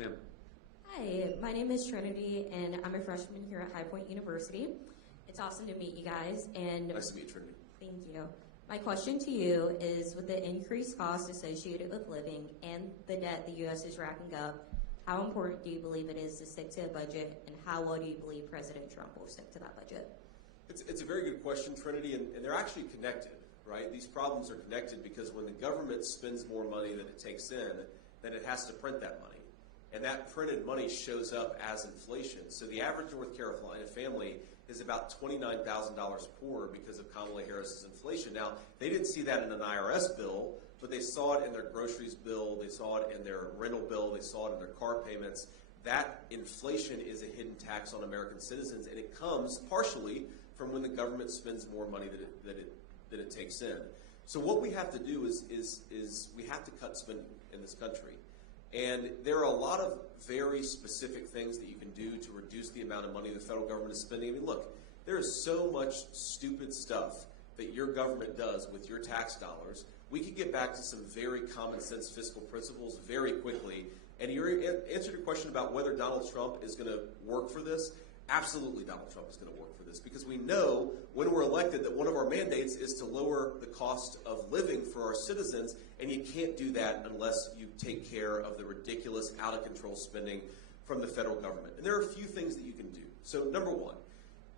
ma'am. Hi, my name is Trinity, and I'm a freshman here at High Point University. It's awesome to meet you guys. And nice to meet you, Trinity. Thank you. My question to you is, with the increased costs associated with living and the debt the U.S. is racking up, how important do you believe it is to stick to a budget, and how well do you believe President Trump will stick to that budget? It's a very good question, Trinity, and they're actually connected, right? These problems are connected because when the government spends more money than it takes in, then it has to print that money. And that printed money shows up as inflation. So the average North Carolina family is about $29,000 poorer because of Kamala Harris's inflation. Now, they didn't see that in an IRS bill, but they saw it in their groceries bill, they saw it in their rental bill, they saw it in their car payments. That inflation is a hidden tax on American citizens, and it comes partially from when the government spends more money than it takes in. So what we have to do is we have to cut spending in this country. And there are a lot of very specific things that you can do to reduce the amount of money the federal government is spending. I mean, look, there is so much stupid stuff that your government does with your tax dollars. We could get back to some very common sense fiscal principles very quickly. And your answer to your question about whether Donald Trump is going to work for this, absolutely Donald Trump is going to work for this, because we know when we're elected that one of our mandates is to lower the cost of living for our citizens, and you can't do that unless you take care of the ridiculous, out-of-control spending from the federal government. And there are a few things that you can do. So number one,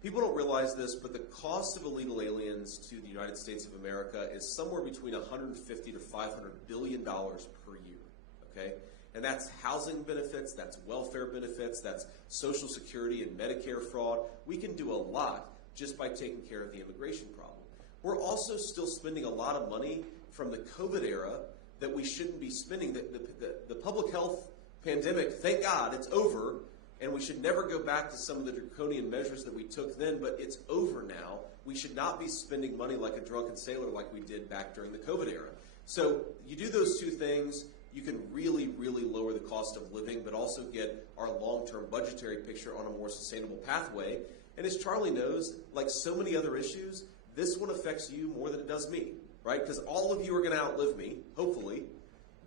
people don't realize this, but the cost of illegal aliens to the United States of America is somewhere between $150 to $500 billion per year, okay? And that's housing benefits, that's welfare benefits, that's Social Security and Medicare fraud. We can do a lot just by taking care of the immigration problem. We're also still spending a lot of money from the COVID era that we shouldn't be spending. The public health pandemic, thank God, it's over, and we should never go back to some of the draconian measures that we took then, but it's over now. We should not be spending money like a drunken sailor like we did back during the COVID era. So you do those two things, you can really, really lower the cost of living, but also get our long-term budgetary picture on a more sustainable pathway. And as Charlie knows, like so many other issues, this one affects you more than it does me, right? Because all of you are going to outlive me, hopefully.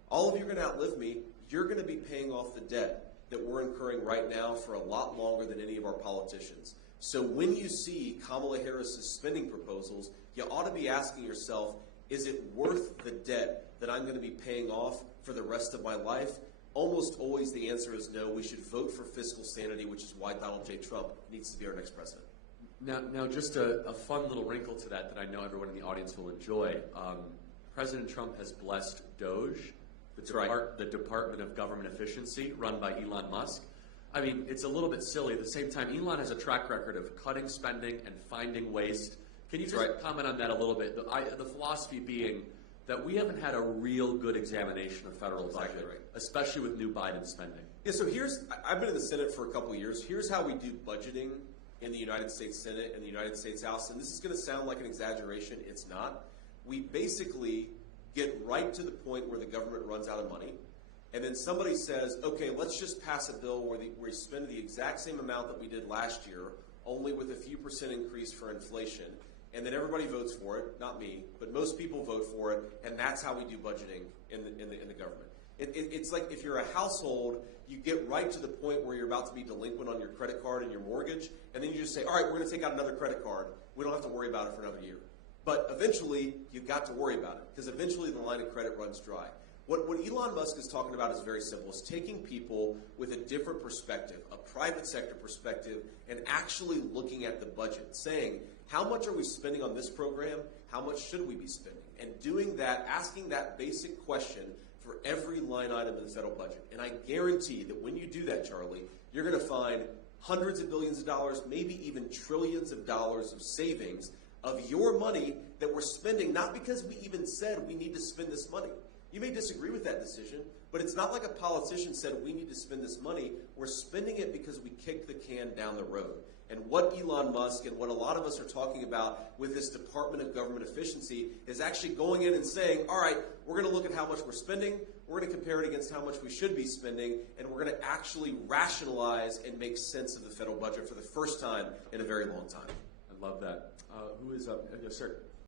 All of you are going to outlive me. You're going to be paying off the debt that we're incurring right now for a lot longer than any of our politicians. So when you see Kamala Harris's spending proposals, you ought to be asking yourself, is it worth the debt that I'm going to be paying off for the rest of my life? Almost always the answer is no. We should vote for fiscal sanity, which is why Donald J. Trump needs to be our next president. Now just a fun little wrinkle to that I know everyone in the audience will enjoy. President Trump has blessed Doge, the Department of Government Efficiency, run by Elon Musk. I mean, it's a little bit silly. At the same time, Elon has a track record of cutting spending and finding waste. Can you just comment on that a little bit? The philosophy being that we haven't had a real good examination of federal budget, especially with new Biden spending. Yeah, so I've been in the Senate for a couple of years. Here's how we do budgeting in the United States Senate and the United States House, and this is going to sound like an exaggeration. It's not. We basically get right to the point where the government runs out of money, and then somebody says, okay, let's just pass a bill where we spend the exact same amount that we did last year, only with a few % increase for inflation. And then everybody votes for it, not me, but most people vote for it, and that's how we do budgeting in the government. It's like if you're a household, you get right to the point where you're about to be delinquent on your credit card and your mortgage, and then you just say, all right, we're going to take out another credit card. We don't have to worry about it for another year. But eventually, you've got to worry about it, because eventually the line of credit runs dry. What Elon Musk is talking about is very simple. It's taking people with a different perspective, a private sector perspective, and actually looking at the budget, saying, how much are we spending on this program? How much should we be spending? And doing that, asking that basic question for every line item in the federal budget. And I guarantee that when you do that, Charlie, you're going to find hundreds of billions of dollars, maybe even trillions of dollars of savings of your money that we're spending, not because we even said we need to spend this money. You may disagree with that decision, but it's not like a politician said we need to spend this money. We're spending it because we kicked the can down the road. And what Elon Musk and what a lot of us are talking about with this Department of Government Efficiency is actually going in and saying, all right, we're going to look at how much we're spending, we're going to compare it against how much we should be spending, and we're going to actually rationalize and make sense of the federal budget for the first time in a very long time. I love that. Who is up? Yes, sir.